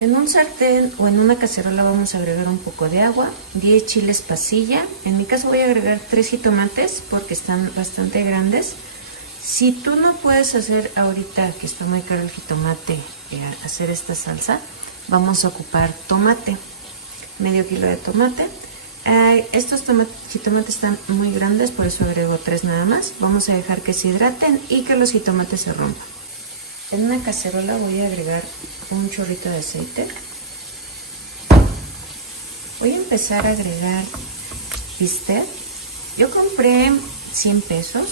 En un sartén o en una cacerola vamos a agregar un poco de agua, 10 chiles pasilla. En mi caso voy a agregar 3 jitomates porque están bastante grandes. Si tú no puedes hacer ahorita, que está muy caro el jitomate, hacer esta salsa, vamos a ocupar tomate, medio kilo de tomate. Estos jitomates están muy grandes, por eso agrego 3 nada más. Vamos a dejar que se hidraten y que los jitomates se rompan. En una cacerola voy a agregar un chorrito de aceite. Voy a empezar a agregar bistec. Yo compré 100 pesos.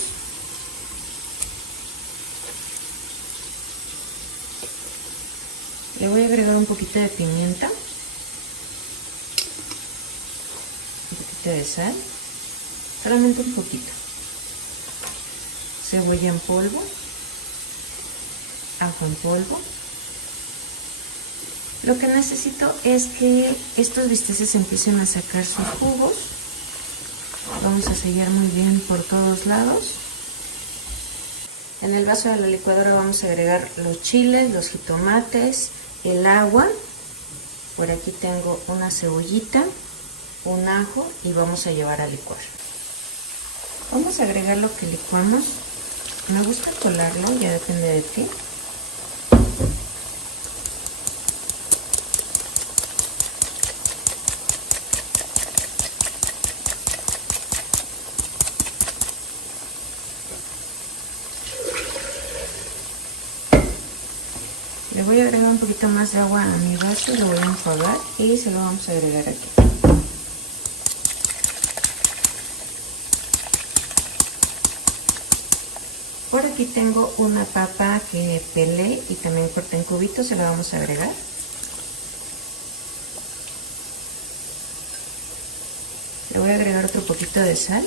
Le voy a agregar un poquito de pimienta, un poquito de sal, solamente un poquito. Cebolla en polvo, ajo en polvo. Lo que necesito es que estos bisteces empiecen a sacar sus jugos. Vamos a sellar muy bien por todos lados. En el vaso de la licuadora vamos a agregar los chiles, los jitomates, el agua. Por aquí tengo una cebollita, un ajo y vamos a llevar a licuar. Vamos a agregar lo que licuamos. Me gusta colarlo, ya depende de ti. Le voy a agregar un poquito más de agua a mi vaso, lo voy a enjuagar y se lo vamos a agregar aquí. Por aquí tengo una papa que pelé y también corté en cubitos, se la vamos a agregar. Le voy a agregar otro poquito de sal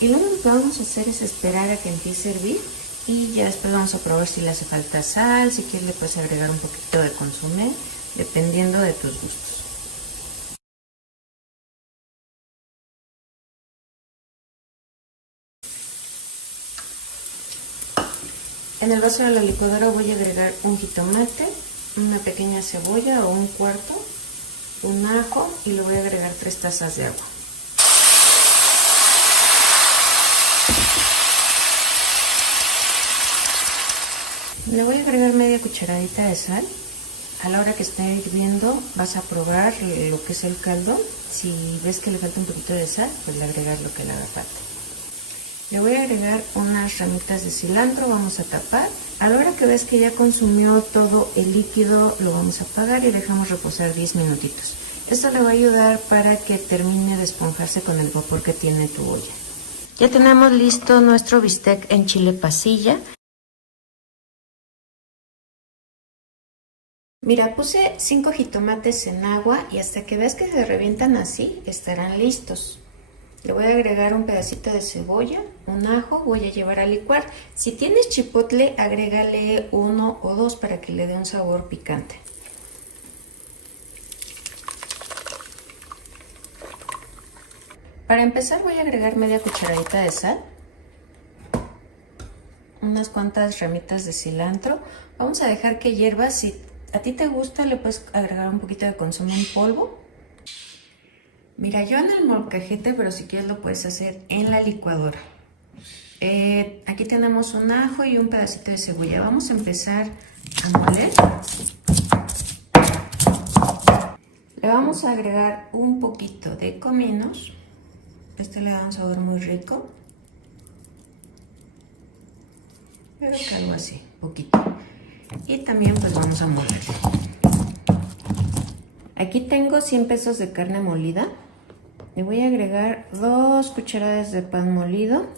y luego lo que vamos a hacer es esperar a que empiece a hervir. Y ya después vamos a probar si le hace falta sal, si quieres le puedes agregar un poquito de consomé, dependiendo de tus gustos. En el vaso de la licuadora voy a agregar un jitomate, una pequeña cebolla o un cuarto, un ajo y le voy a agregar 3 tazas de agua. Le voy a agregar media cucharadita de sal. A la hora que esté hirviendo vas a probar lo que es el caldo. Si ves que le falta un poquito de sal, pues le agregas lo que le haga falta. Le voy a agregar unas ramitas de cilantro, vamos a tapar. A la hora que ves que ya consumió todo el líquido, lo vamos a apagar y dejamos reposar 10 minutitos. Esto le va a ayudar para que termine de esponjarse con el vapor que tiene tu olla. Ya tenemos listo nuestro bistec en chile pasilla. Mira, puse 5 jitomates en agua y hasta que veas que se revientan así, estarán listos. Le voy a agregar un pedacito de cebolla, un ajo, voy a llevar a licuar. Si tienes chipotle, agrégale 1 o 2 para que le dé un sabor picante. Para empezar voy a agregar media cucharadita de sal, unas cuantas ramitas de cilantro. Vamos a dejar que hierva. Si a ti te gusta, le puedes agregar un poquito de consomé en polvo. Mira, yo en el molcajete, pero si quieres lo puedes hacer en la licuadora. Aquí tenemos un ajo y un pedacito de cebolla. Vamos a empezar a moler. Le vamos a agregar un poquito de cominos. Este le da un sabor muy rico. Pero que algo así, poquito. Y también pues vamos a moler. Aquí tengo 100 pesos de carne molida. Le voy a agregar 2 cucharadas de pan molido.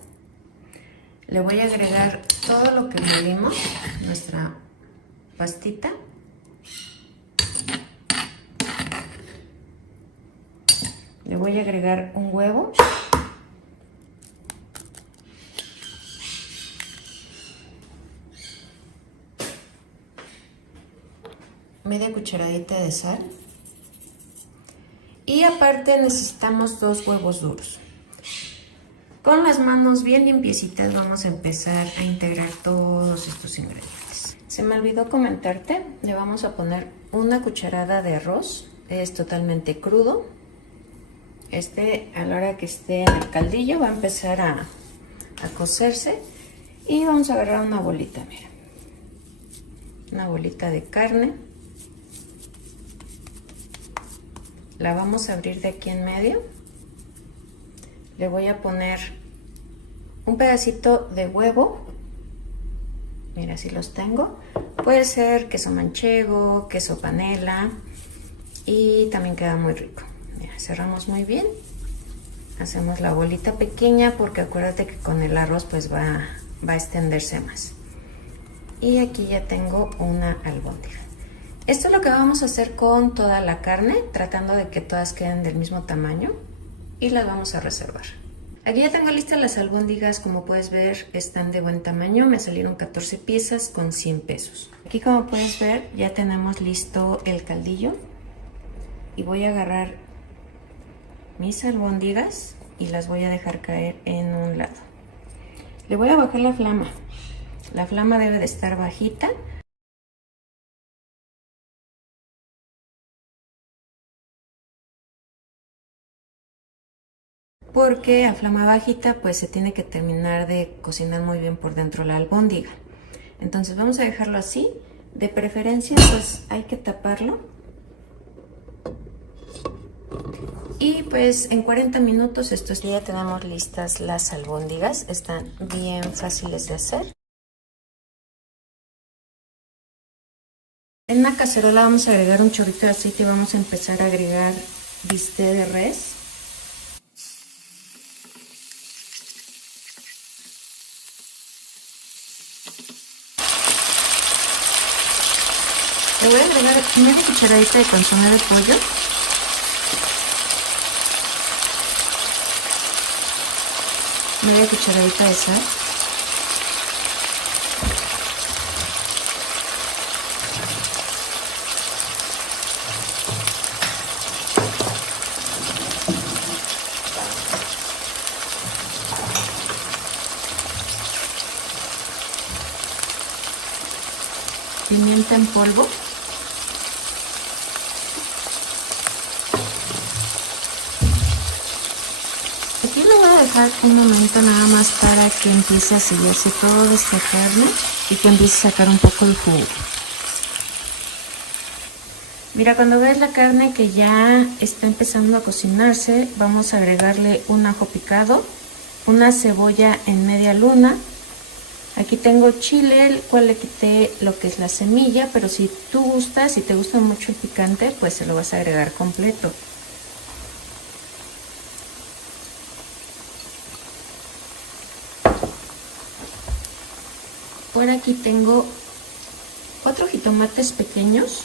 Le voy a agregar todo lo que molimos, nuestra pastita. Le voy a agregar un huevo. Media cucharadita de sal. Y aparte necesitamos 2 huevos duros. Con las manos bien limpiecitas vamos a empezar a integrar todos estos ingredientes. Se me olvidó comentarte, le vamos a poner una cucharada de arroz, es totalmente crudo. A la hora que esté en el caldillo va a empezar a cocerse y vamos a agarrar una bolita, mira, una bolita de carne. La vamos a abrir de aquí en medio. Le voy a poner un pedacito de huevo. Mira, si los tengo. Puede ser queso manchego, queso panela y también queda muy rico. Mira, cerramos muy bien. Hacemos la bolita pequeña porque acuérdate que con el arroz pues va a extenderse más. Y aquí ya tengo una albóndiga. Esto es lo que vamos a hacer con toda la carne, tratando de que todas queden del mismo tamaño y las vamos a reservar. Aquí ya tengo listas las albóndigas, como puedes ver están de buen tamaño, me salieron 14 piezas con 100 pesos. Aquí como puedes ver ya tenemos listo el caldillo y voy a agarrar mis albóndigas y las voy a dejar caer en un lado. Le voy a bajar la flama debe de estar bajita. Porque a flama bajita pues se tiene que terminar de cocinar muy bien por dentro la albóndiga. Entonces vamos a dejarlo así, de preferencia pues hay que taparlo. Y pues en 40 minutos ya tenemos listas las albóndigas, están bien fáciles de hacer. En una cacerola vamos a agregar un chorrito de aceite y vamos a empezar a agregar bistec de res. Le voy a agregar media cucharadita de consomé de pollo. Media cucharadita de sal. Pimienta en polvo. Aquí lo voy a dejar un momento nada más para que empiece a sellarse toda esta carne y que empiece a sacar un poco el jugo. Mira, cuando ves la carne que ya está empezando a cocinarse, vamos a agregarle un ajo picado, una cebolla en media luna. Aquí tengo chile, el cual le quité lo que es la semilla, pero si tú gustas, si te gusta mucho el picante, pues se lo vas a agregar completo. Por aquí tengo 4 jitomates pequeños.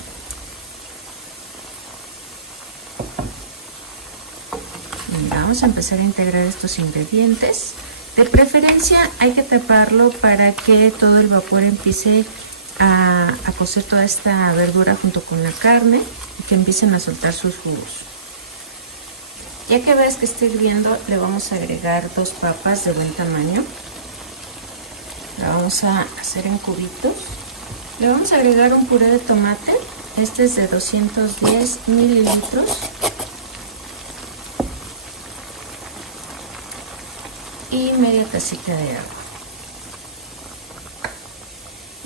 Vamos a empezar a integrar estos ingredientes. De preferencia hay que taparlo para que todo el vapor empiece a cocer toda esta verdura junto con la carne y que empiecen a soltar sus jugos. Ya que ves que está hirviendo, le vamos a agregar 2 papas de buen tamaño. La vamos a hacer en cubitos. Le vamos a agregar un puré de tomate. Este es de 210 mililitros. Y media tacita de agua.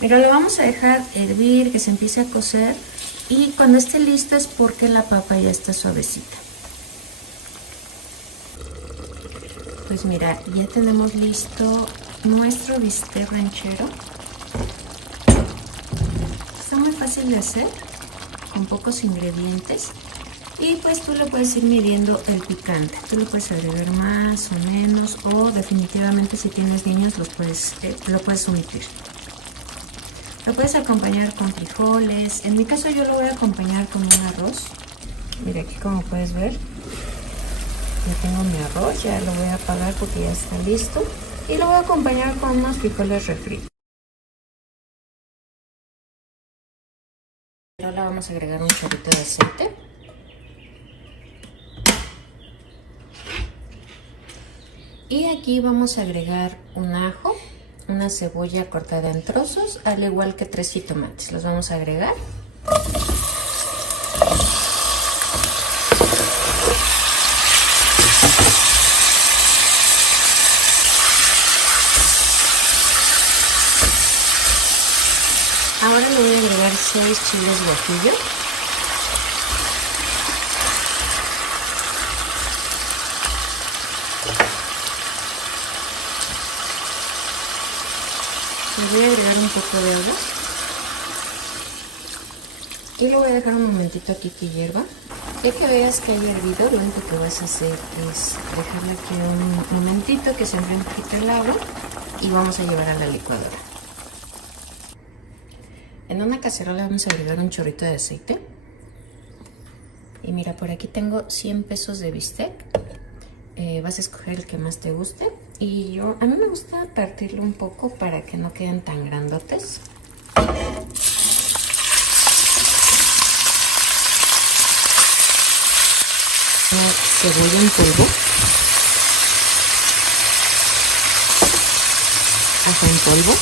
Pero lo vamos a dejar hervir, que se empiece a cocer, y cuando esté listo es porque la papa ya está suavecita. Pues mira, ya tenemos listo nuestro bistec ranchero. Está muy fácil de hacer, con pocos ingredientes. Y pues tú lo puedes ir midiendo el picante. Tú lo puedes agregar más o menos, o definitivamente si tienes niños lo puedes omitir. Lo puedes acompañar con frijoles. En mi caso yo lo voy a acompañar con un arroz. Mira, aquí como puedes ver, ya tengo mi arroz, ya lo voy a apagar porque ya está listo. Y lo voy a acompañar con unos frijoles refritos. Ahora vamos a agregar un chorrito de aceite. Y aquí vamos a agregar un ajo una cebolla cortada en trozos, al igual que 3 jitomates. Los vamos a agregar. Ahora le voy a agregar 6 chiles guajillo. Le voy a agregar un poco de agua. Y lo voy a dejar un momentito aquí que hierva. Ya que veas que haya hervido, lo único que vas a hacer es dejarla aquí un momentito que se enfríe un poquito el agua y vamos a llevar a la licuadora. En una cacerola vamos a agregar un chorrito de aceite. Y mira, por aquí tengo 100 pesos de bistec. Vas a escoger el que más te guste. Y a mí me gusta partirlo un poco para que no queden tan grandotes. Cebolla en polvo. Ajo en polvo.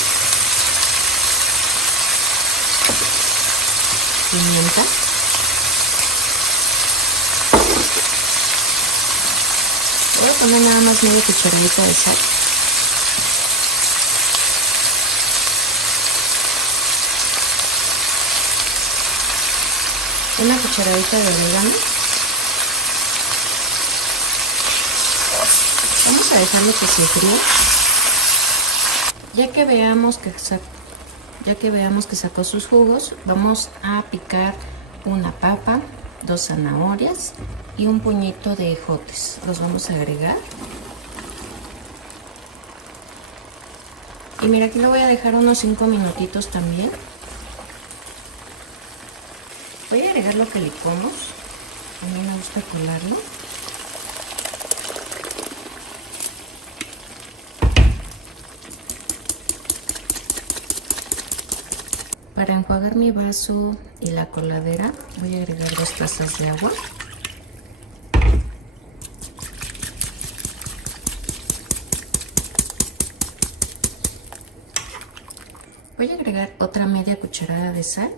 Pimienta. Voy a poner nada más media cucharadita de sal. Una cucharadita de orégano. Vamos a dejarlo que se fríe. Ya que veamos que sacó sus jugos, vamos a picar una papa, 2 zanahorias y un puñito de ejotes. Los vamos a agregar. Y mira, aquí lo voy a dejar unos 5 minutitos también. Voy a agregar lo que licuamos. A mí me gusta colarlo. Para enjuagar mi vaso y la coladera voy a agregar 2 tazas de agua. Voy a agregar otra media cucharada de sal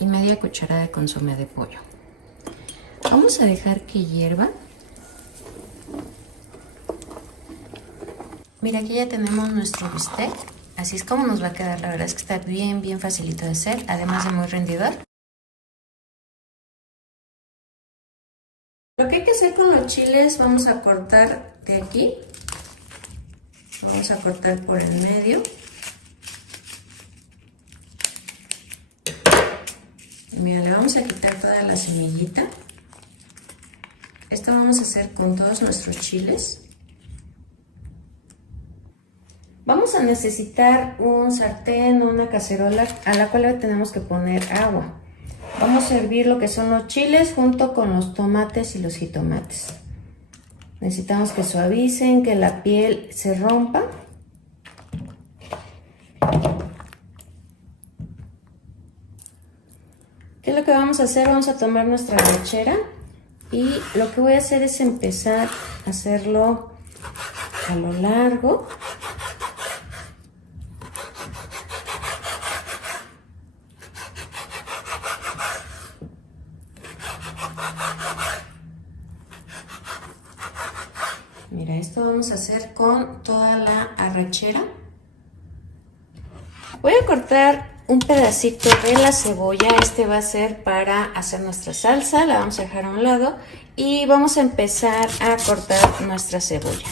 y media cucharada de consomé de pollo. Vamos a dejar que hierva. Mira, aquí ya tenemos nuestro bistec. Así es como nos va a quedar. La verdad es que está bien facilito de hacer, además de muy rendidor. Lo que hay que hacer con los chiles, vamos a cortar de aquí. Vamos a cortar por el medio. Mira, le vamos a quitar toda la semillita. Esto vamos a hacer con todos nuestros chiles. Vamos a necesitar un sartén o una cacerola a la cual le tenemos que poner agua. Vamos a hervir lo que son los chiles junto con los tomates y los jitomates. Necesitamos que suavicen, que la piel se rompa. ¿Qué es lo que vamos a hacer? Vamos a tomar nuestra ranchera y lo que voy a hacer es empezar a hacerlo a lo largo. Mira, esto vamos a hacer con toda la arrachera. Voy a cortar un pedacito de la cebolla. Este va a ser para hacer nuestra salsa. La vamos a dejar a un lado y vamos a empezar a cortar nuestra cebolla.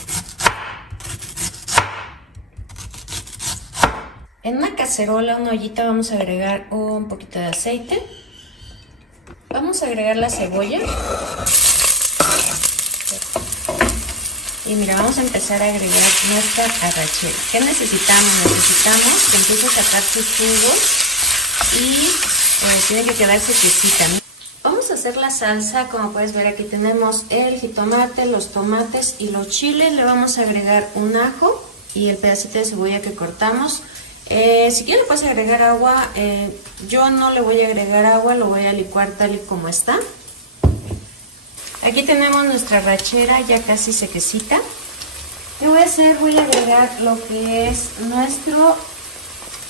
En una cacerola, una ollita, vamos a agregar un poquito de aceite. Vamos a agregar la cebolla. Y mira, vamos a empezar a agregar nuestra arrachera. ¿Qué necesitamos? Necesitamos que empiece a sacar sus jugos y tiene que quedarse quietita. Vamos a hacer la salsa. Como puedes ver, aquí tenemos el jitomate, los tomates y los chiles. Le vamos a agregar un ajo y el pedacito de cebolla que cortamos. Si quieres le puedes agregar agua. Yo no le voy a agregar agua, lo voy a licuar tal y como está. Aquí tenemos nuestra arrachera ya casi sequecita. ¿Qué voy a hacer? Voy a agregar lo que es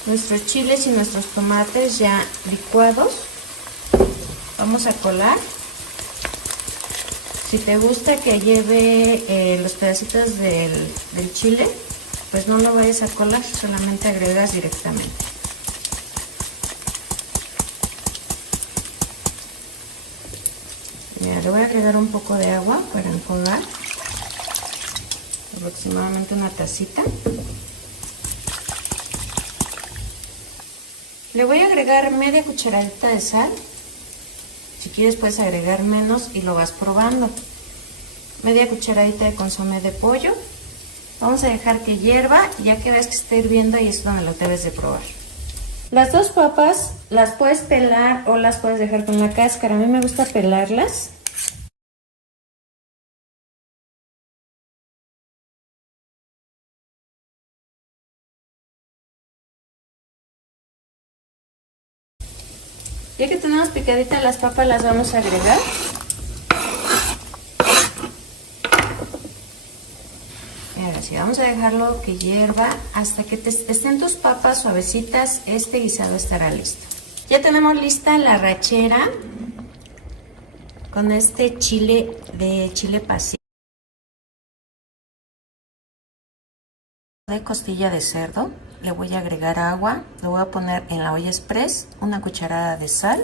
nuestros chiles y nuestros tomates ya licuados. Vamos a colar. Si te gusta que lleve los pedacitos del chile, pues no lo vayas a colar, solamente agregas directamente. Mira, le voy a agregar un poco de agua para enjuagar, aproximadamente una tacita. Le voy a agregar media cucharadita de sal. Si quieres puedes agregar menos y lo vas probando. Media cucharadita de consomé de pollo. Vamos a dejar que hierva, ya que ves que está hirviendo y es donde lo debes de probar. Las dos papas las puedes pelar o las puedes dejar con la cáscara. A mí me gusta pelarlas. Ya que tenemos picaditas las papas, las vamos a agregar. Y ahora sí, vamos a dejarlo que hierva hasta que estén tus papas suavecitas. Este guisado estará listo. Ya tenemos lista la rachera con este chile pasilla de costilla de cerdo. Le voy a agregar agua, le voy a poner en la olla express una cucharada de sal,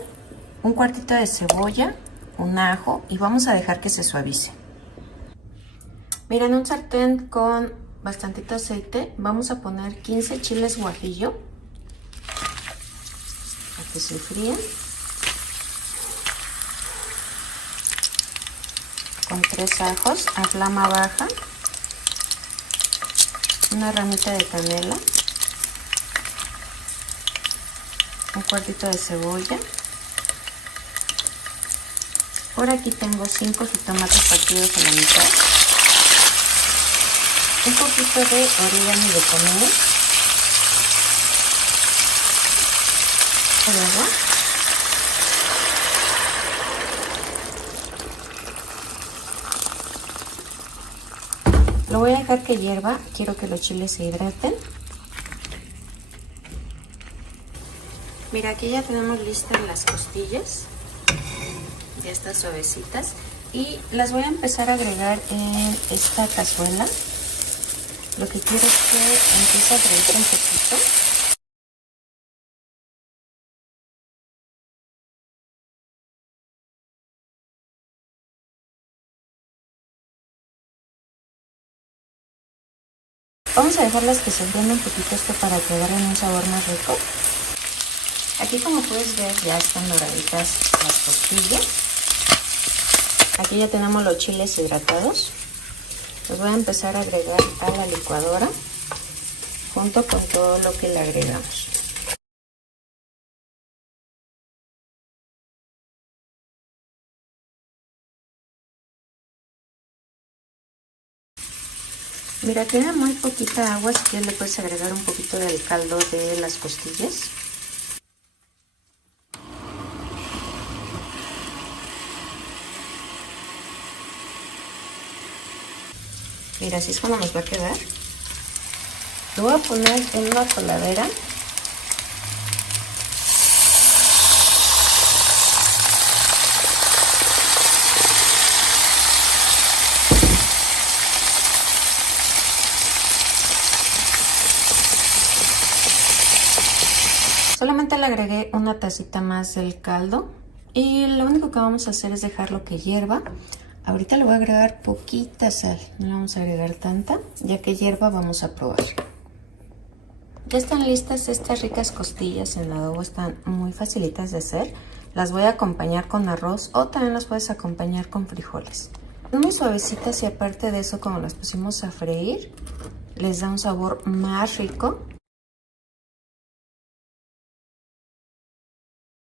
un cuartito de cebolla, un ajo y vamos a dejar que se suavice. Mira, en un sartén con bastantito aceite vamos a poner 15 chiles guajillo para que se fríen, con 3 ajos a flama baja, una ramita de canela, un cuartito de cebolla. Por aquí tengo 5 jitomates partidos a la mitad, un poquito de orégano de comino, de agua, lo voy a dejar que hierva. Quiero que los chiles se hidraten. Mira, aquí ya tenemos listas las costillas, ya están suavecitas y las voy a empezar a agregar en esta cazuela. Lo que quiero es que empiece a freír un poquito. Vamos a dejarlas que se frían un poquito esto para que agarren un sabor más rico. Aquí, como puedes ver, ya están doraditas las costillas. Aquí ya tenemos los chiles hidratados. Los voy a empezar a agregar a la licuadora junto con todo lo que le agregamos. Mira, tiene muy poquita agua, así que le puedes agregar un poquito del caldo de las costillas. Mira, así es como nos va a quedar. Lo voy a poner en una coladera. Solamente le agregué una tacita más del caldo y lo único que vamos a hacer es dejarlo que hierva. Ahorita le voy a agregar poquita sal, no le vamos a agregar tanta, ya que hierva vamos a probar. Ya están listas estas ricas costillas en adobo, están muy facilitas de hacer. Las voy a acompañar con arroz o también las puedes acompañar con frijoles. Son muy suavecitas y aparte de eso, como las pusimos a freír, les da un sabor más rico.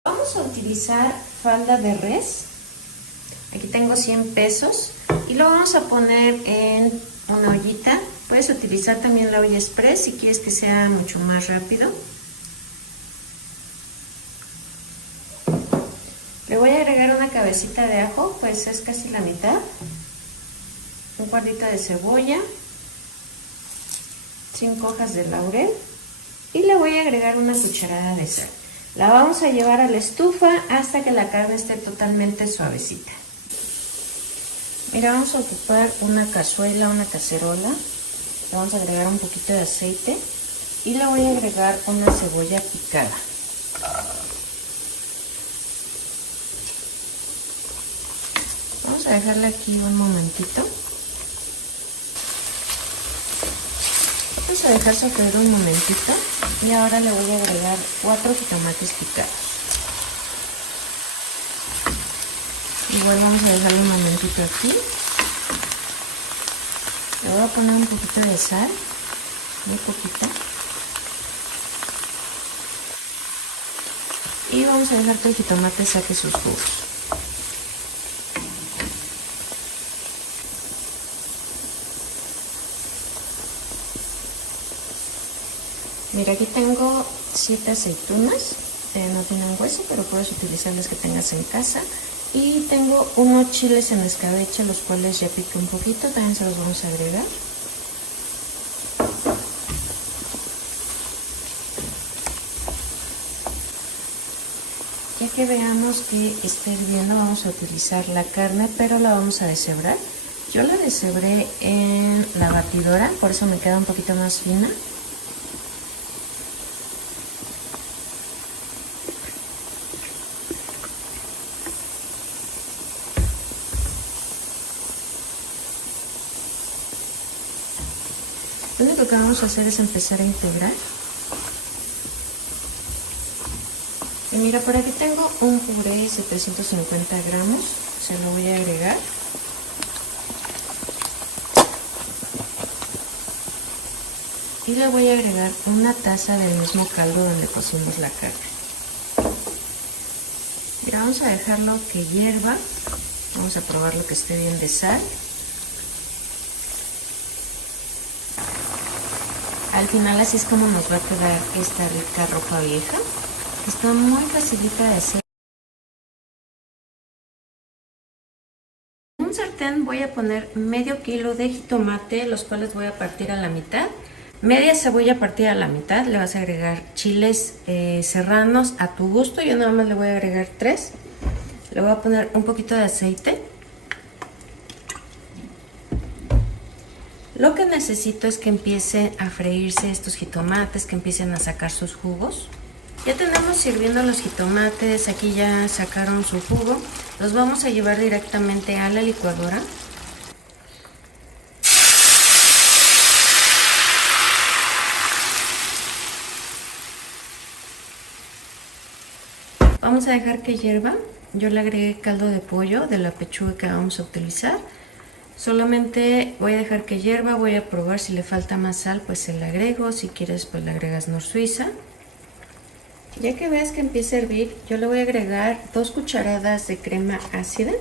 Vamos a utilizar falda de res. Aquí tengo 100 pesos y lo vamos a poner en una ollita. Puedes utilizar también la olla express si quieres que sea mucho más rápido. Le voy a agregar una cabecita de ajo, pues es casi la mitad. Un cuartito de cebolla. 5 hojas de laurel y le voy a agregar una cucharada de sal. La vamos a llevar a la estufa hasta que la carne esté totalmente suavecita. Mira, vamos a ocupar una cazuela, una cacerola. Le vamos a agregar un poquito de aceite y le voy a agregar una cebolla picada. Vamos a dejarla aquí un momentito. Vamos a dejar sofreír un momentito y ahora le voy a agregar 4 jitomates picados. Igual vamos a dejarlo un momentito aquí. Le voy a poner un poquito de sal, muy poquita. Y vamos a dejar que el jitomate saque sus jugos. Mira, aquí tengo 7 aceitunas, no tienen hueso, pero puedes utilizar las que tengas en casa. Y tengo unos chiles en escabeche, los cuales ya piqué un poquito, también se los vamos a agregar. Ya que veamos que esté hirviendo, vamos a utilizar la carne, pero la vamos a deshebrar. Yo la deshebré en la batidora, por eso me queda un poquito más fina. Lo único que vamos a hacer es empezar a integrar. Y mira, por aquí tengo un puré de 750 gramos, se lo voy a agregar. Y le voy a agregar una taza del mismo caldo donde cocimos la carne. Mira, vamos a dejarlo que hierva. Vamos a probarlo que esté bien de sal. Al final así es como nos va a quedar esta rica ropa vieja. Está muy facilita de hacer. En un sartén voy a poner medio kilo de jitomate, los cuales voy a partir a la mitad. Media cebolla partida a la mitad. Le vas a agregar chiles serranos a tu gusto. Yo nada más le voy a agregar 3. Le voy a poner un poquito de aceite. Lo que necesito es que empiecen a freírse estos jitomates, que empiecen a sacar sus jugos. Ya tenemos hirviendo los jitomates, aquí ya sacaron su jugo. Los vamos a llevar directamente a la licuadora. Vamos a dejar que hierva. Yo le agregué caldo de pollo de la pechuga que vamos a utilizar. Solamente voy a dejar que hierva, voy a probar si le falta más sal, pues se le agrego. Si quieres, pues le agregas Nor Suiza. Ya que veas que empieza a hervir, yo le voy a agregar 2 cucharadas de crema ácida,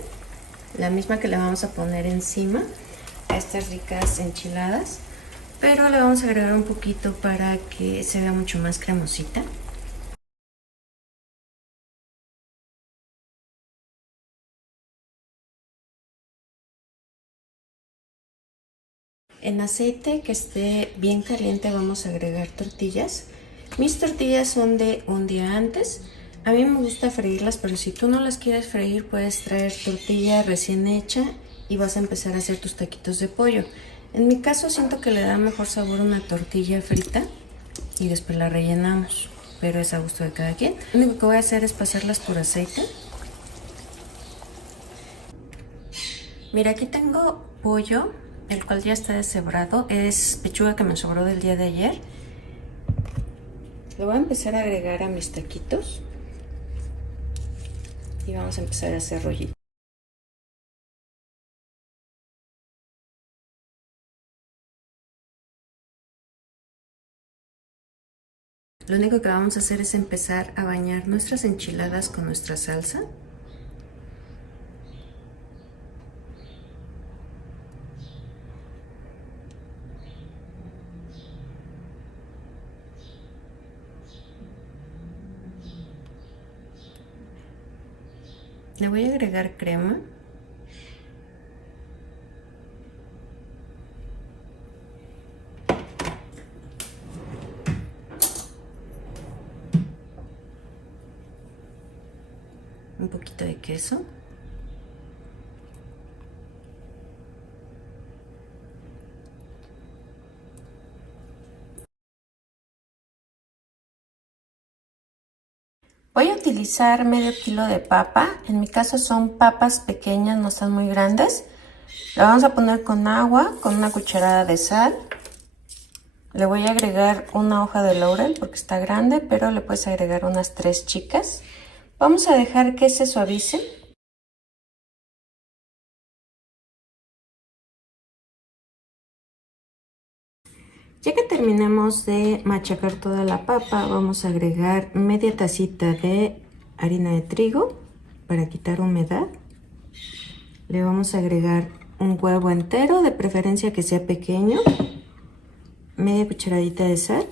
la misma que le vamos a poner encima a estas ricas enchiladas, pero le vamos a agregar un poquito para que se vea mucho más cremosita. En aceite que esté bien caliente vamos a agregar tortillas. Mis tortillas son de un día antes. A mí me gusta freírlas, pero si tú no las quieres freír, puedes traer tortilla recién hecha y vas a empezar a hacer tus taquitos de pollo. En mi caso siento que le da mejor sabor una tortilla frita y después la rellenamos, pero es a gusto de cada quien. Lo único que voy a hacer es pasarlas por aceite. Mira, aquí tengo pollo, el cual ya está deshebrado. Es pechuga que me sobró del día de ayer. Lo voy a empezar a agregar a mis taquitos y vamos a empezar a hacer rollitos. Lo único que vamos a hacer es empezar a bañar nuestras enchiladas con nuestra salsa. Le voy a agregar crema. un poquito de queso. Voy a utilizar medio kilo de papa. En mi caso son papas pequeñas, no están muy grandes. La vamos a poner con agua, con una cucharada de sal. Le voy a agregar una hoja de laurel porque está grande, pero le puedes agregar unas 3 chicas. Vamos a dejar que se suavice. Ya que terminemos de machacar toda la papa, vamos a agregar media tacita de harina de trigo para quitar humedad. Le vamos a agregar un huevo entero, de preferencia que sea pequeño, media cucharadita de sal,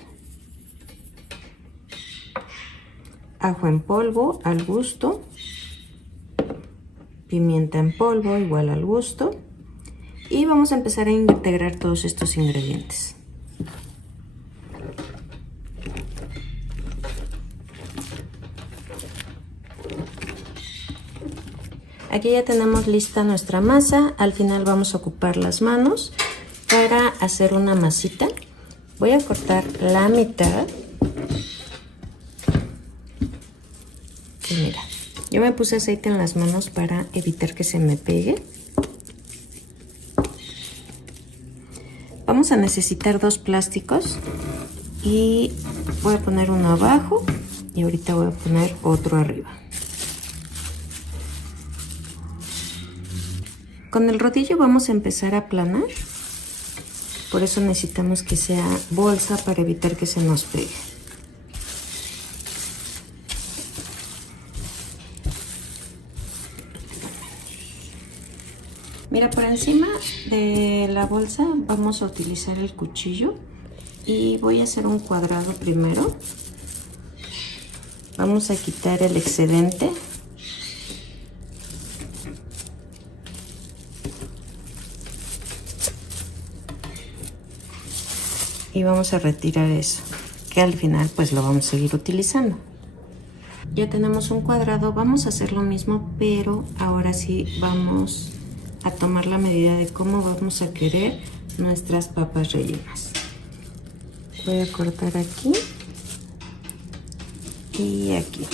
ajo en polvo al gusto, pimienta en polvo igual al gusto, y vamos a empezar a integrar todos estos ingredientes. Aquí ya tenemos lista nuestra masa. Al final vamos a ocupar las manos para hacer una masita. Voy a cortar la mitad. Y mira, yo me puse aceite en las manos para evitar que se me pegue. Vamos a necesitar 2 plásticos y voy a poner uno abajo y ahorita voy a poner otro arriba. Con el rodillo vamos a empezar a aplanar, por eso necesitamos que sea bolsa para evitar que se nos pegue. Mira, por encima de la bolsa vamos a utilizar el cuchillo y voy a hacer un cuadrado primero. Vamos a quitar el excedente. Y vamos a retirar eso, que al final pues lo vamos a seguir utilizando. Ya tenemos un cuadrado, vamos a hacer lo mismo, pero ahora sí vamos a tomar la medida de cómo vamos a querer nuestras papas rellenas. Voy a cortar aquí y aquí.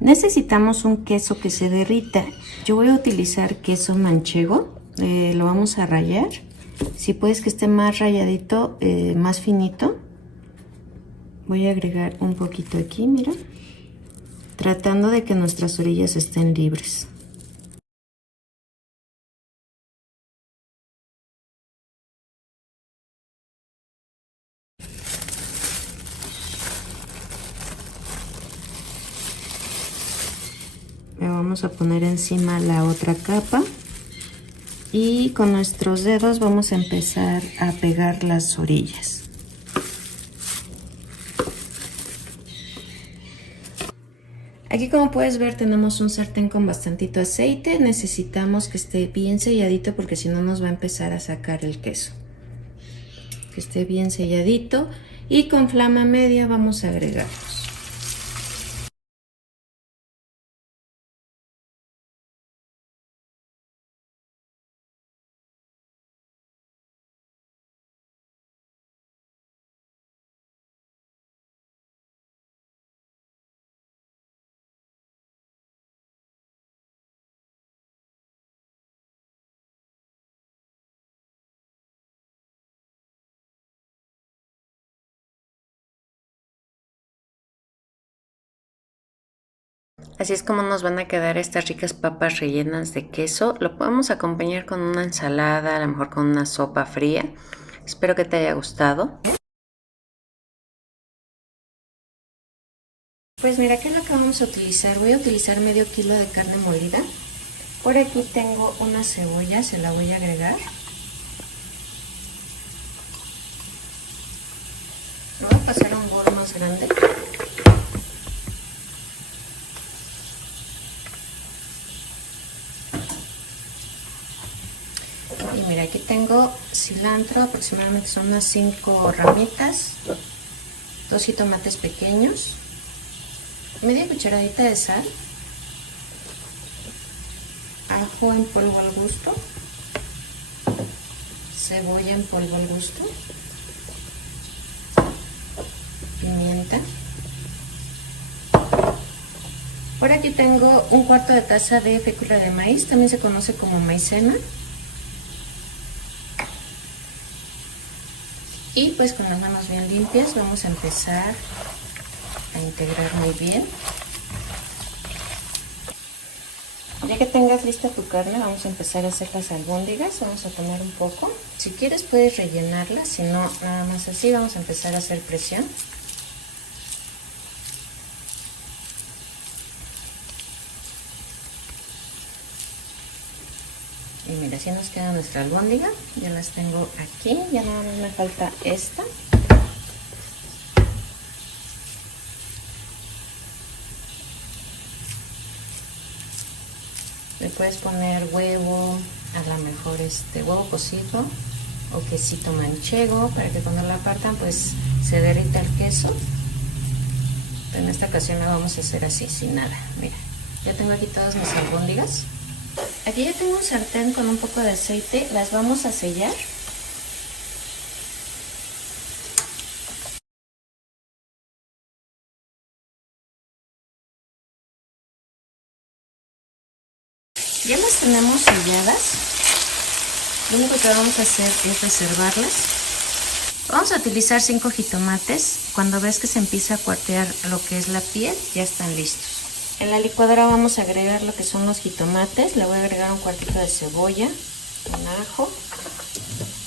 Necesitamos un queso que se derrita. Yo voy a utilizar queso manchego, lo vamos a rallar. Si puedes que esté más ralladito, más finito. Voy a agregar un poquito aquí, mira, tratando de que nuestras orillas estén libres. Le vamos a poner encima la otra capa y con nuestros dedos vamos a empezar a pegar las orillas. Aquí, como puedes ver, tenemos un sartén con bastantito aceite. Necesitamos que esté bien selladito porque si no nos va a empezar a sacar el queso. Que esté bien selladito y con flama media vamos a agregarlos. Así es como nos van a quedar estas ricas papas rellenas de queso. Lo podemos acompañar con una ensalada, a lo mejor con una sopa fría. Espero que te haya gustado. Pues mira, ¿qué es lo que vamos a utilizar? Voy a utilizar medio kilo de carne molida. Por aquí tengo una cebolla, se la voy a agregar. Lo voy a pasar a un bol más grande. Y mira, aquí tengo cilantro, aproximadamente son unas 5 ramitas, 2 jitomates pequeños, media cucharadita de sal, ajo en polvo al gusto, cebolla en polvo al gusto, pimienta. Por aquí tengo 1/4 de taza de fécula de maíz, también se conoce como maicena. Y pues con las manos bien limpias vamos a empezar a integrar muy bien. Ya que tengas lista tu carne, vamos a empezar a hacer las albóndigas. Vamos a poner un poco. Si quieres puedes rellenarlas, si no, nada más así. Vamos a empezar a hacer presión. Y mira, así nos queda nuestra albóndiga. Ya las tengo aquí, ya nada más me falta esta. Le puedes poner huevo, a lo mejor huevo cocido o quesito manchego para que cuando la partan pues se derrita el queso. Pero en esta ocasión la vamos a hacer así, sin nada. Mira, ya tengo aquí todas mis albóndigas. Aquí ya tengo un sartén con un poco de aceite, las vamos a sellar. Ya las tenemos selladas. Lo único que vamos a hacer es reservarlas. Vamos a utilizar 5 jitomates. Cuando ves que se empieza a cuartear lo que es la piel, ya están listos. En la licuadora vamos a agregar lo que son los jitomates. Le voy a agregar un cuartito de cebolla, un ajo.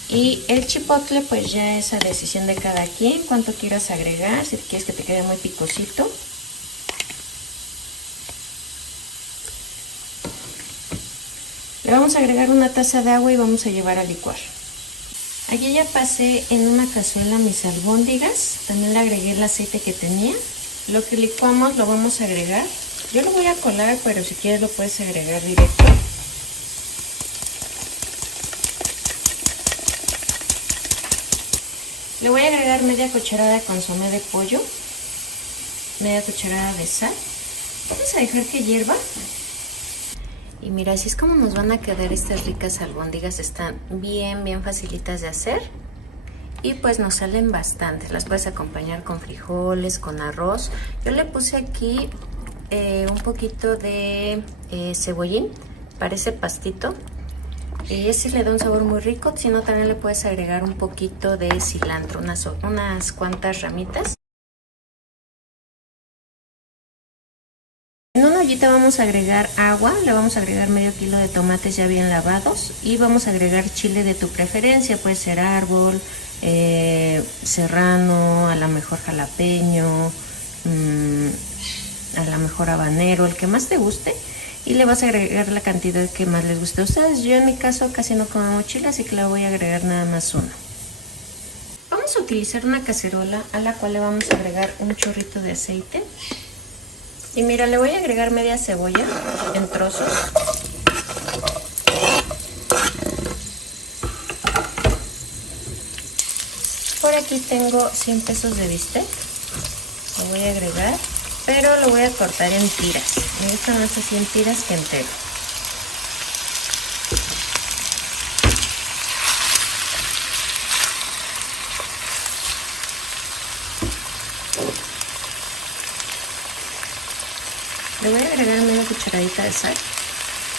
Y el chipotle pues ya es a decisión de cada quien, cuánto quieras agregar, si quieres que te quede muy picosito. Le vamos a agregar una taza de agua y vamos a llevar a licuar. Aquí ya pasé en una cazuela mis albóndigas, también le agregué el aceite que tenía. Lo que licuamos lo vamos a agregar. Yo lo voy a colar, pero si quieres lo puedes agregar directo. Le voy a agregar media cucharada de consomé de pollo, media cucharada de sal. Vamos a dejar que hierva. Y mira, así es como nos van a quedar estas ricas albóndigas. Están bien facilitas de hacer. Y pues nos salen bastantes. Las puedes acompañar con frijoles, con arroz. Yo le puse aquí un poquito de cebollín, parece pastito. Y ese le da un sabor muy rico. Si no, también le puedes agregar un poquito de cilantro, unas cuantas ramitas. En una ollita vamos a agregar agua, le vamos a agregar medio kilo de tomates ya bien lavados y vamos a agregar chile de tu preferencia, puede ser árbol, serrano, a lo mejor jalapeño, a lo mejor habanero, el que más te guste, y le vas a agregar la cantidad que más les guste a ustedes. Yo en mi caso casi no como chile, así que le voy a agregar nada más uno. Vamos a utilizar una cacerola a la cual le vamos a agregar un chorrito de aceite. Y mira, le voy a agregar media cebolla en trozos. Por aquí tengo 100 pesos de bistec. Lo voy a agregar, pero lo voy a cortar en tiras. Me gustan más así en tiras que entero. Le voy a agregar media cucharadita de sal.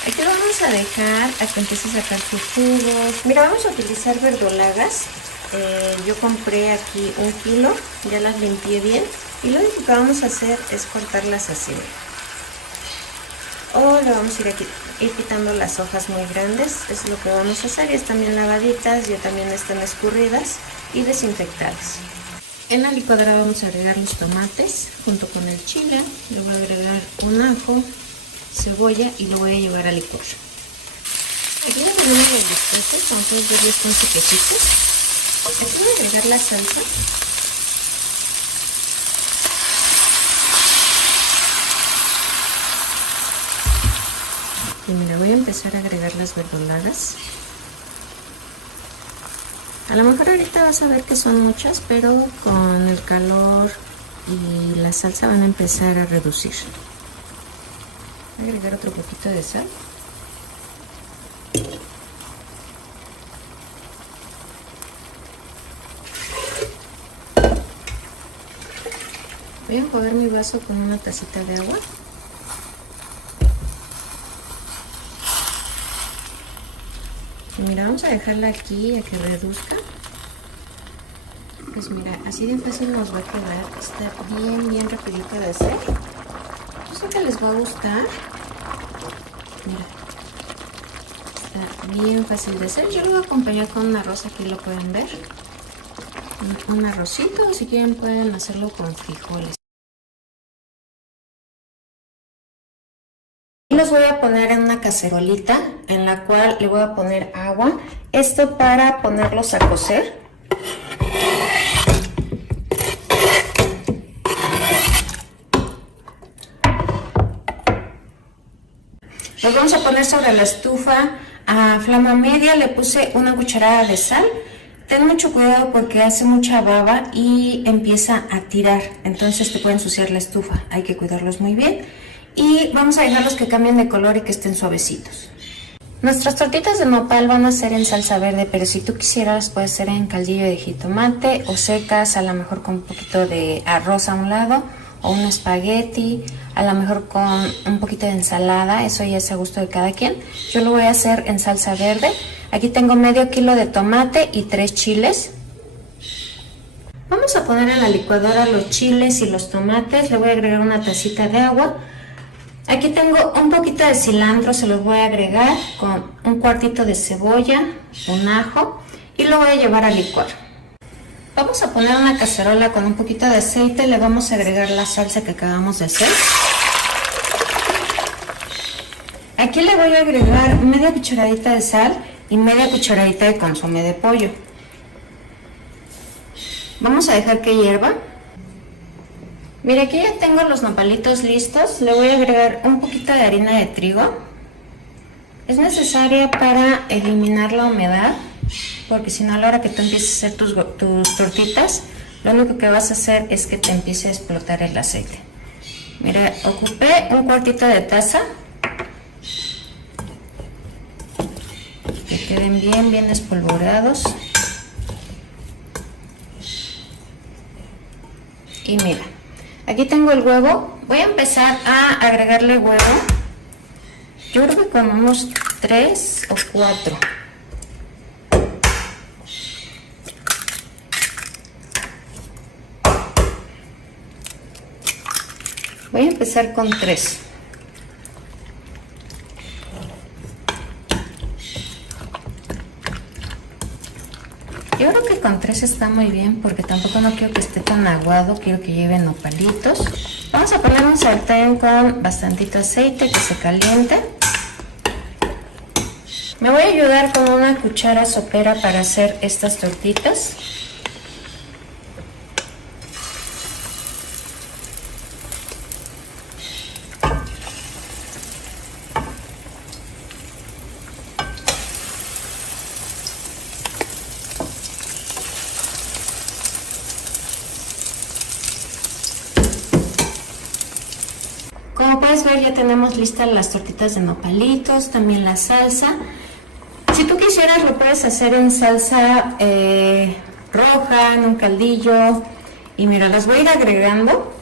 Aquí lo vamos a dejar a que empiece a sacar sus jugos. Mira, vamos a utilizar verdolagas. Yo compré aquí 1 kilo, ya las limpié bien. Y lo único que vamos a hacer es cortarlas así. O le vamos a ir quitando las hojas muy grandes. Es lo que vamos a hacer. Y están bien lavaditas, ya también están escurridas y desinfectadas. En la licuadora vamos a agregar los tomates junto con el chile. Le voy a agregar un ajo, cebolla y lo voy a llevar a licuar. Aquí ya tenemos los bisteces, como puedes ver ya están sequecitos. Aquí voy a agregar la salsa. Y mira, voy a empezar a agregar las verdolagas. A lo mejor ahorita vas a ver que son muchas, pero con el calor y la salsa van a empezar a reducir. Voy a agregar otro poquito de sal. Voy a enjuagar mi vaso con una tacita de agua. Y mira, vamos a dejarla aquí a que reduzca. Pues mira, así de fácil nos va a quedar. Está bien rapidito de hacer. Yo sé que les va a gustar. Mira, está bien fácil de hacer. Yo lo voy a acompañar con un arroz, aquí lo pueden ver. Un arrocito, o si quieren pueden hacerlo con frijoles. Y los voy a poner en una cacerolita en la cual le voy a poner agua. Esto para ponerlos a cocer. Los vamos a poner sobre la estufa a flama media. Le puse una cucharada de sal. Ten mucho cuidado porque hace mucha baba y empieza a tirar. Entonces te puede ensuciar la estufa. Hay que cuidarlos muy bien. Y vamos a dejarlos que cambien de color y que estén suavecitos. Nuestras tortitas de nopal van a ser en salsa verde, pero si tú quisieras puede ser en caldillo de jitomate o secas, a lo mejor con un poquito de arroz a un lado o un espagueti, a lo mejor con un poquito de ensalada, eso ya es a gusto de cada quien. Yo lo voy a hacer en salsa verde. Aquí tengo medio kilo de tomate y 3 chiles. Vamos a poner en la licuadora los chiles y los tomates. Le voy a agregar una tacita de agua. Aquí tengo un poquito de cilantro, se los voy a agregar con un cuartito de cebolla, un ajo y lo voy a llevar a licuar. Vamos a poner una cacerola con un poquito de aceite, le vamos a agregar la salsa que acabamos de hacer. Aquí le voy a agregar media cucharadita de sal y media cucharadita de consomé de pollo. Vamos a dejar que hierva. Mira, aquí ya tengo los nopalitos listos. Le voy a agregar un poquito de harina de trigo. Es necesaria para eliminar la humedad, porque si no, a la hora que tú empieces a hacer tus tortitas, lo único que vas a hacer es que te empiece a explotar el aceite. Mira, ocupé un cuartito de taza. Que queden bien espolvoreados. Y mira, aquí tengo el huevo. Voy a empezar a agregarle huevo. Yo creo que con unos 3 o 4. Voy a empezar con 3. Yo creo que con 3 está muy bien porque tampoco no quiero que esté tan aguado, quiero que lleve nopalitos. Vamos a poner un sartén con bastantito aceite que se caliente. Me voy a ayudar con una cuchara sopera para hacer estas tortitas. Como puedes ver, ya tenemos listas las tortitas de nopalitos, también la salsa. Si tú quisieras, lo puedes hacer en salsa roja, en un caldillo. Y mira, las voy a ir agregando.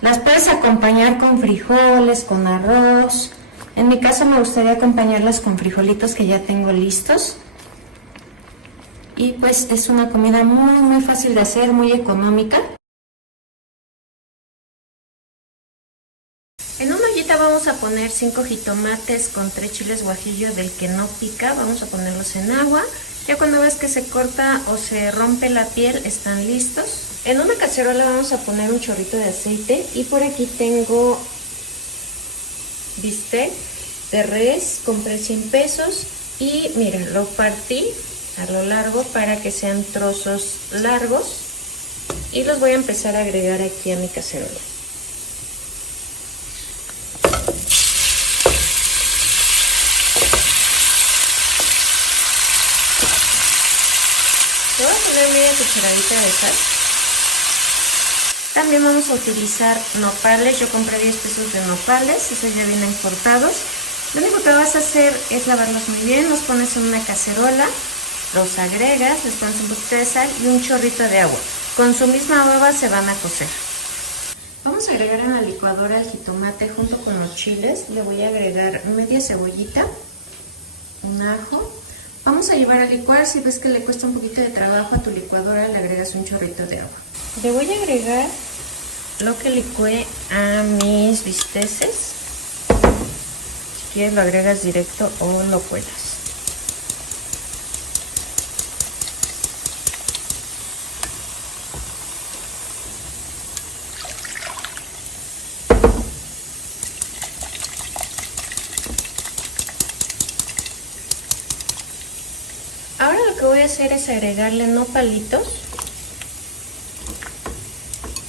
Las puedes acompañar con frijoles, con arroz. En mi caso me gustaría acompañarlas con frijolitos que ya tengo listos. Y pues es una comida muy fácil de hacer, muy económica. En una ollita vamos a poner 5 jitomates con 3 chiles guajillo del que no pica. Vamos a ponerlos en agua. Ya cuando ves que se corta o se rompe la piel, están listos. En una cacerola vamos a poner un chorrito de aceite. Y por aquí tengo bistec de res, compré 100 pesos. Y mira, lo partí a lo largo para que sean trozos largos. Y los voy a empezar a agregar aquí a mi cacerola. Le voy a poner media cucharadita de sal. También vamos a utilizar nopales. Yo compré 10 pesos de nopales, esos ya vienen cortados. Lo único que vas a hacer es lavarlos muy bien. Los pones en una cacerola, los agregas, les pones un poquito de sal y un chorrito de agua. Con su misma baba se van a cocer. Vamos a agregar en la licuadora el jitomate junto con los chiles. Le voy a agregar media cebollita, un ajo. Vamos a llevar a licuar. Si ves que le cuesta un poquito de trabajo a tu licuadora, le agregas un chorrito de agua. Le voy a agregar lo que licué a mis bisteces. Si quieres lo agregas directo o lo cuelas. Ahora lo que voy a hacer es agregarle nopalitos.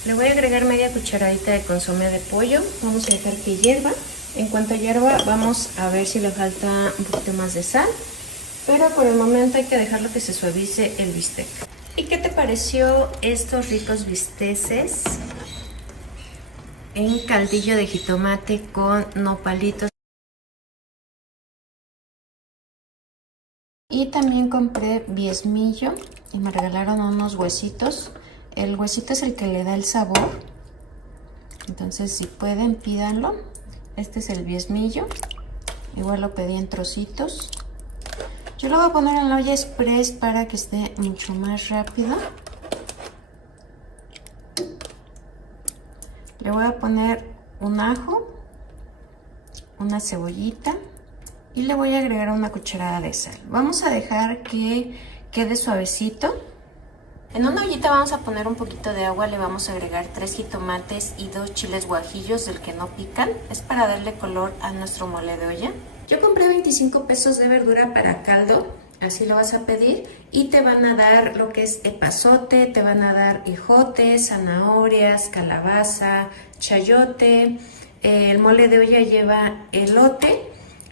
Le voy a agregar media cucharadita de consomé de pollo. Vamos a dejar que hierva. En cuanto hierva, vamos a ver si le falta un poquito más de sal. Pero por el momento hay que dejarlo que se suavice el bistec. ¿Y qué te pareció estos ricos bisteces en caldillo de jitomate con nopalitos? Y también compré biesmillo y me regalaron unos huesitos. El huesito es el que le da el sabor. Entonces, si pueden, pídanlo. Este es el biesmillo. Igual lo pedí en trocitos. Yo lo voy a poner en la olla express para que esté mucho más rápido. Le voy a poner un ajo, una cebollita. Y le voy a agregar una cucharada de sal. Vamos a dejar que quede suavecito. En una ollita vamos a poner un poquito de agua. Le vamos a agregar 3 jitomates y 2 chiles guajillos del que no pican. Es para darle color a nuestro mole de olla. Yo compré 25 pesos de verdura para caldo. Así lo vas a pedir. Y te van a dar lo que es epazote, te van a dar ejote, zanahorias, calabaza, chayote. El mole de olla lleva elote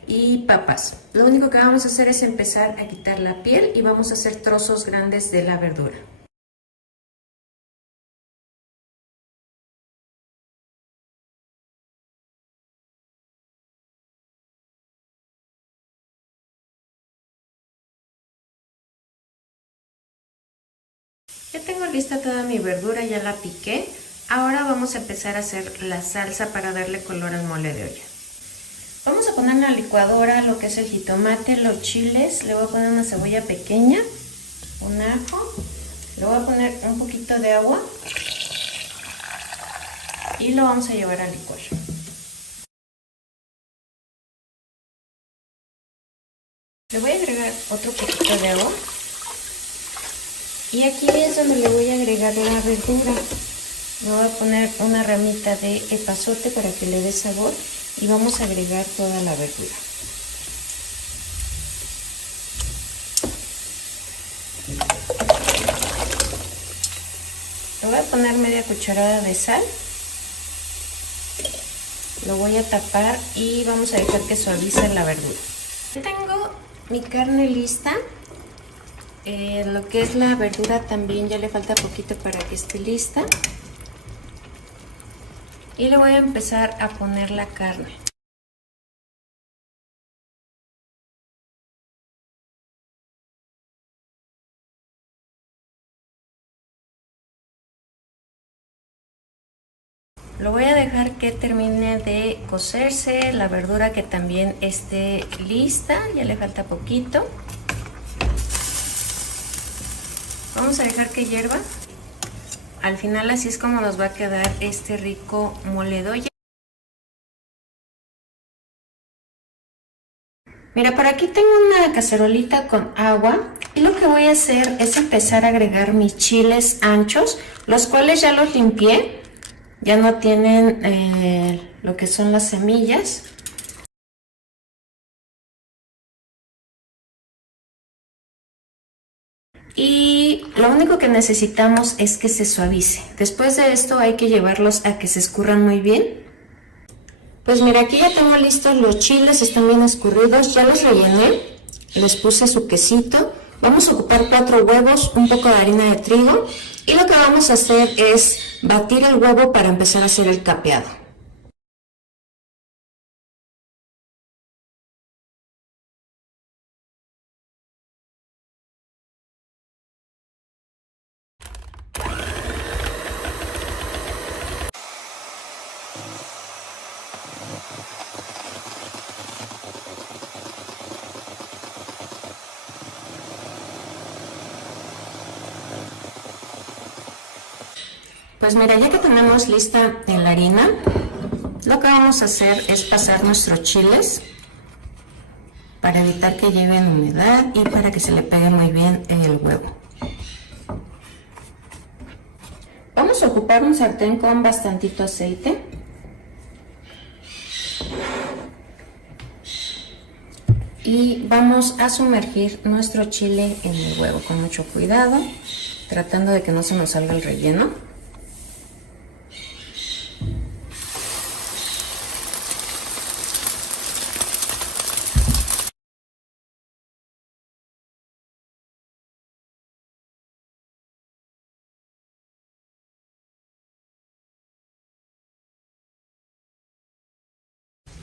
y papas. Lo único que vamos a hacer es empezar a quitar la piel y vamos a hacer trozos grandes de la verdura. Ya tengo lista toda mi verdura, ya la piqué. Ahora vamos a empezar a hacer la salsa para darle color al mole de olla. Vamos a poner en la licuadora lo que es el jitomate, los chiles. Le voy a poner una cebolla pequeña, un ajo. Le voy a poner un poquito de agua y lo vamos a llevar a licuar. Le voy a agregar otro poquito de agua. Y aquí es donde le voy a agregar la verdura. Le voy a poner una ramita de epazote para que le dé sabor. Y vamos a agregar toda la verdura. Le voy a poner media cucharada de sal. Lo voy a tapar y vamos a dejar que suavice la verdura. Ya tengo mi carne lista. Lo que es la verdura también ya le falta poquito para que esté lista. Y le voy a empezar a poner la carne. Lo voy a dejar que termine de cocerse, la verdura que también esté lista, ya le falta poquito. Vamos a dejar que hierva. Al final así es como nos va a quedar este rico mole de olla. Mira, por aquí tengo una cacerolita con agua y lo que voy a hacer es empezar a agregar mis chiles anchos, los cuales ya los limpié, ya no tienen lo que son las semillas. Y lo único que necesitamos es que se suavice. Después de esto hay que llevarlos a que se escurran muy bien. Pues mira, aquí ya tengo listos los chiles, están bien escurridos, ya los rellené, les puse su quesito, Vamos a ocupar 4 huevos, un poco de harina de trigo y lo que vamos a hacer es batir el huevo para empezar a hacer el capeado. Pues mira, ya que tenemos lista la harina, lo que vamos a hacer es pasar nuestros chiles para evitar que lleven humedad y para que se le pegue muy bien el huevo. Vamos a ocupar un sartén con bastantito aceite. Y vamos a sumergir nuestro chile en el huevo con mucho cuidado, tratando de que no se nos salga el relleno.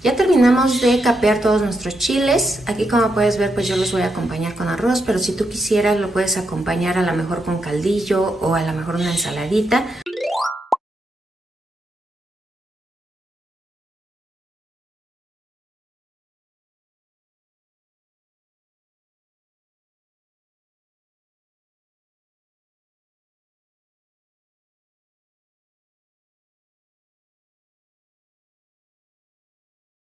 Ya terminamos de capear todos nuestros chiles. Aquí, como puedes ver, pues yo los voy a acompañar con arroz, pero si tú quisieras lo puedes acompañar a lo mejor con caldillo o a lo mejor una ensaladita.